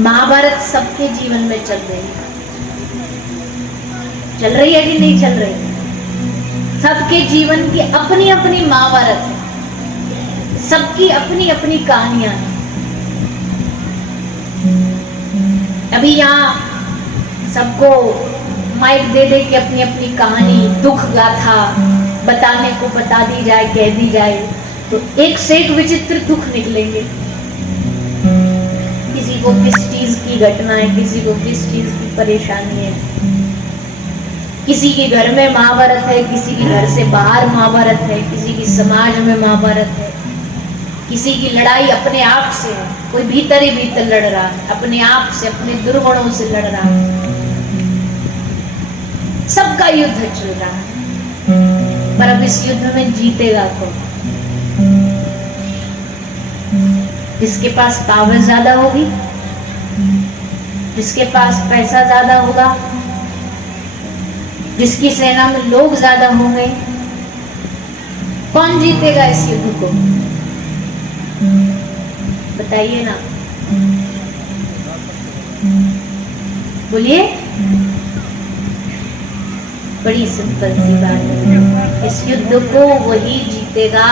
महाभारत सबके जीवन में चल रही है, चल रही है कि नहीं चल रही? सबके जीवन की अपनी अपनी महाभारत है, सबकी अपनी अपनी कहानियां हैं। अभी यहाँ सबको माइक दे दे के अपनी अपनी कहानी, दुख गाथा बताने को बता दी जाए, कह दी जाए, तो एक से एक विचित्र दुख निकलेंगे। किसी को किस चीज की घटना है, किसी को किस चीज की परेशानी है, किसी के घर में महाभारत है, किसी के घर से बाहर महाभारत है, किसी की समाज में महाभारत है, किसी की लड़ाई अपने आप से है, कोई भीतर ही भीतर लड़ रहा है, अपने आप से, अपने दुर्गुणों से लड़ रहा है। सबका युद्ध चल रहा है, पर अब इस युद्ध में जीतेगा कौन? जिसके पास पावर ज्यादा होगी, जिसके पास पैसा ज्यादा होगा, जिसकी सेना में लोग ज्यादा होंगे, कौन जीतेगा इस युद्ध को? बताइए ना, बोलिए। बड़ी सिंपल सी बात है, इस युद्ध को वही जीतेगा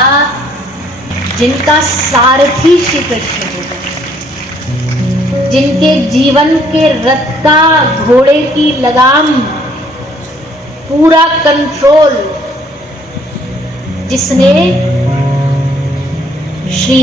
जिनका सारथी श्री कृष्ण होगा, जिनके जीवन के रथ का, घोड़े की लगाम, पूरा कंट्रोल जिसने श्री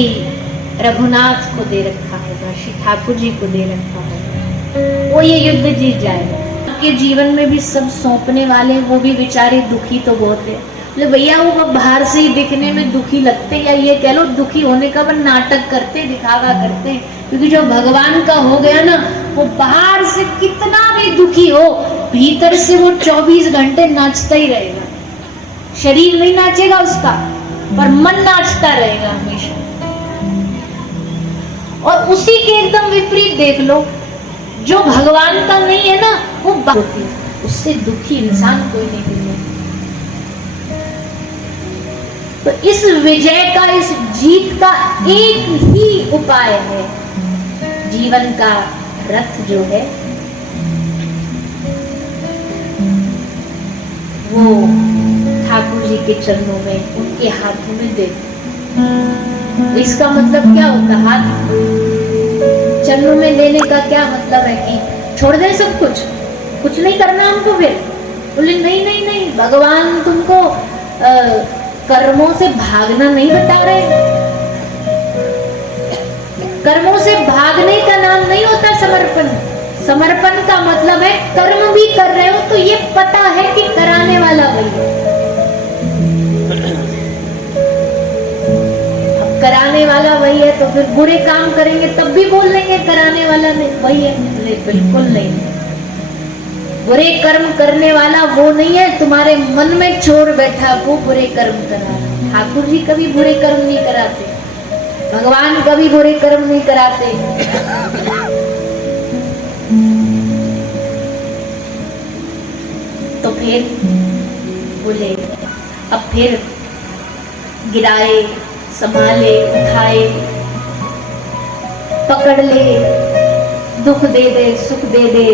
रघुनाथ को दे रखा होगा, श्री ठाकुर जी को दे रखा होगा, वो ये युद्ध जीत जाएगा। के जीवन में भी सब सौंपने वाले, वो भी बेचारे दुखी तो बहुत है। बोले भैया वो बाहर से ही दिखने में दुखी लगते, या ये कह लो दुखी होने का वो नाटक करते, दिखावा करते, क्योंकि जो भगवान का हो गया ना, वो बाहर से कितना भी दुखी हो, भीतर से वो 24 घंटे नाचता ही रहेगा। शरीर नहीं नाचेगा उसका, पर मन नाचता रहेगा हमेशा। और उसी के एकदम विपरीत देख लो, जो भगवान का नहीं है ना, वो होती है, उससे दुखी इंसान कोई नहीं मिलेगा। तो इस विजय का, इस जीत का एक ही उपाय है, जीवन का रथ जो है वो ठाकुर जी के चरणों में, उनके हाथों में दे। इसका मतलब क्या होता है? हाथ चरणों में लेने का क्या मतलब है कि छोड़ दे सब कुछ नहीं करना हमको? फिर बोले नहीं नहीं नहीं, भगवान तुमको कर्मों से भागना नहीं बता रहे। कर्मों से भागने का नाम नहीं होता समर्पण। समर्पण का मतलब है कर्म भी कर रहे हो तो ये पता है कि कराने वाला वही है। अब कराने वाला वही है तो फिर बुरे काम करेंगे तब भी बोल लेंगे कराने वाला नहीं वही है? बिल्कुल नहीं। बुरे कर्म करने वाला वो नहीं है, तुम्हारे मन में चोर बैठा वो बुरे कर्म करा। ठाकुर जी कभी बुरे कर्म नहीं कराते, भगवान कभी बुरे कर्म नहीं कराते। तो फिर बोले अब फिर गिराए, संभाले, उठाए, पकड़ ले, दुख दे दे, सुख दे दे,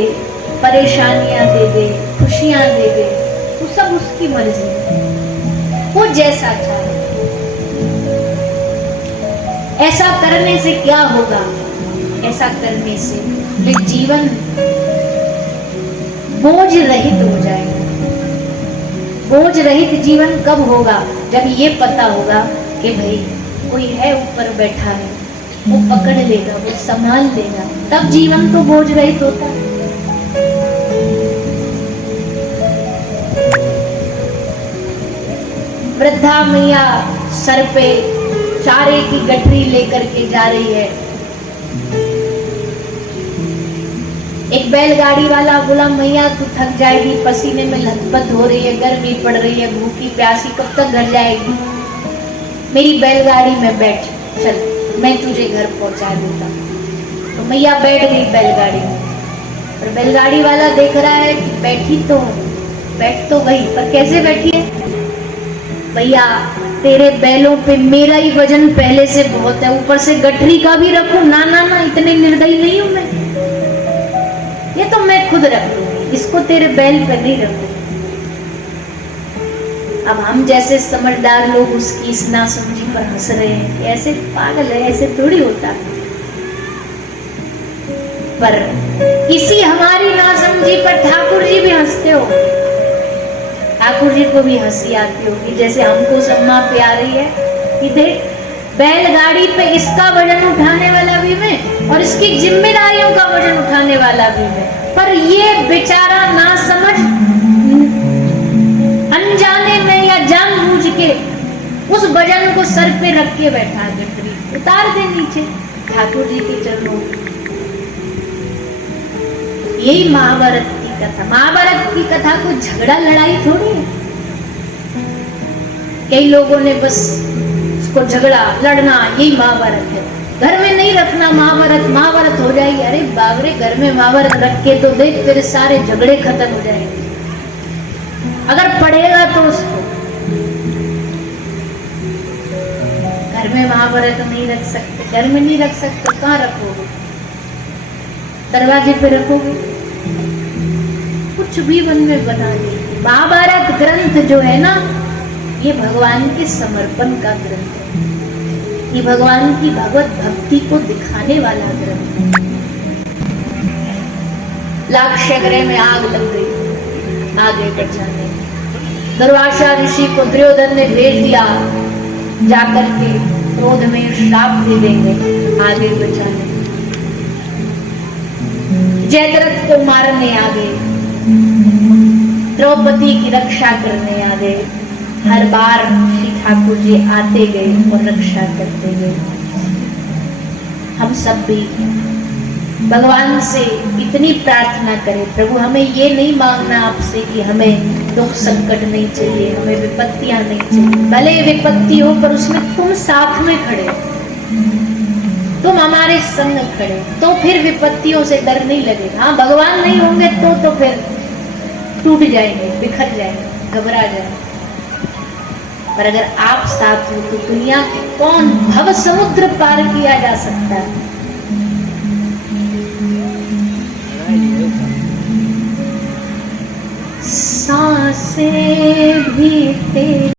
परेशानियां दे दे, खुशियां दे दे, वो सब उसकी मर्जी है, वो जैसा चाहे। ऐसा करने से क्या होगा? ऐसा करने से ये जीवन बोझ रहित हो जाएगा। बोझ रहित जीवन कब होगा? जब ये पता होगा कि भाई कोई है ऊपर बैठा है, वो पकड़ लेगा, वो संभाल लेगा, तब जीवन तो बोझ रहित होता है। वृद्धा मैया सर पे चारे की गठरी लेकर के जा रही है। एक बैलगाड़ी वाला बोला मैया तू थक जाएगी, पसीने में लथपथ हो रही है, गर्मी पड़ रही है, भूखी प्यासी, कब तक घर जाएगी? मेरी बैलगाड़ी में बैठ, चल मैं तुझे घर पहुंचा दूंगा। तो मैया बैठ गई बैलगाड़ी में, और बैलगाड़ी वाला देख रहा है कि बैठ तो वही, पर कैसे बैठी है? भैया तेरे बैलों पे मेरा ही वजन पहले से बहुत है, ऊपर से गठरी का भी रखूं? ना ना ना, इतने निर्दयी नहीं हूं मैं। खुद रख लूंगी, इसको तेरे बैल पे नहीं रखूंगी। अब हम जैसे समझदार लोग उसकी इस नासमझी पर हंस रहे हैं कि ऐसे पागल है, ऐसे थोड़ी होता। पर इसी हमारी नासमझी पर ठाकुर जी भी हंसते हो। ठाकुर जी को भी हंसी आती होगी, जैसे हमको सम्मा पे आ रही है कि देख बैलगाड़ी पे इसका वजन उठाने वाला भी मैं और इसकी जिम्मेदारियों का वजन उठाने वाला भी मैं, पर ये बेचारा ना समझ अनजाने में या जानबूझ के उस वजन को सर पे रख के बैठा गठरी उतार दे नीचे ठाकुर जी के चरणों। यही महाभारत की कथा। महाभारत की कथा को झगड़ा लड़ाई थोड़ी है। कई लोगों ने बस उसको झगड़ा लड़ना यही महाभारत है, घर में नहीं रखना महाभारत, महाभारत हो जाएगी। अरे बाबरे, घर में महाभारत रख के तो देख तेरे सारे झगड़े खत्म हो जाएंगे अगर पढ़ेगा तो उसको। घर में महाभारत नहीं रख सकते, घर में नहीं रख सकते, कहाँ रखोगे? दरवाजे पे रखोगे? कुछ भी मन में बना लीजिए। महाभारत ग्रंथ जो है ना, ये भगवान के समर्पण का ग्रंथ है, ये भगवान की भगवत भक्ति को दिखाने वाला ग्रंथ है। लाक्षागृह में आग लग गई, आगे बढ़ जाने। दुर्वासा ऋषि को दुर्योधन ने भेज दिया, जाकर के क्रोध में श्राप दे देंगे, आगे बचाने। जयद्रथ को मारने आ गए, द्रौपदी की रक्षा करने आ गए। हर बार श्री ठाकुर जी आते गए और रक्षा करते गए। हम सब भी भगवान से इतनी प्रार्थना करें, प्रभु हमें ये नहीं मांगना आपसे कि हमें दुख संकट नहीं चाहिए, हमें विपत्तियां नहीं चाहिए। भले विपत्ति हो पर उसमें तुम साथ में खड़े, तुम हमारे संग खड़े, तो फिर विपत्तियों से डर नहीं लगेगा। हाँ, भगवान नहीं होंगे तो फिर टूट जाएंगे, बिखर जाएंगे, घबरा जाएंगे। पर अगर आप साथ हो तो दुनिया के कौन भव समुद्र पार किया जा सकता है। सांसें भी तेरी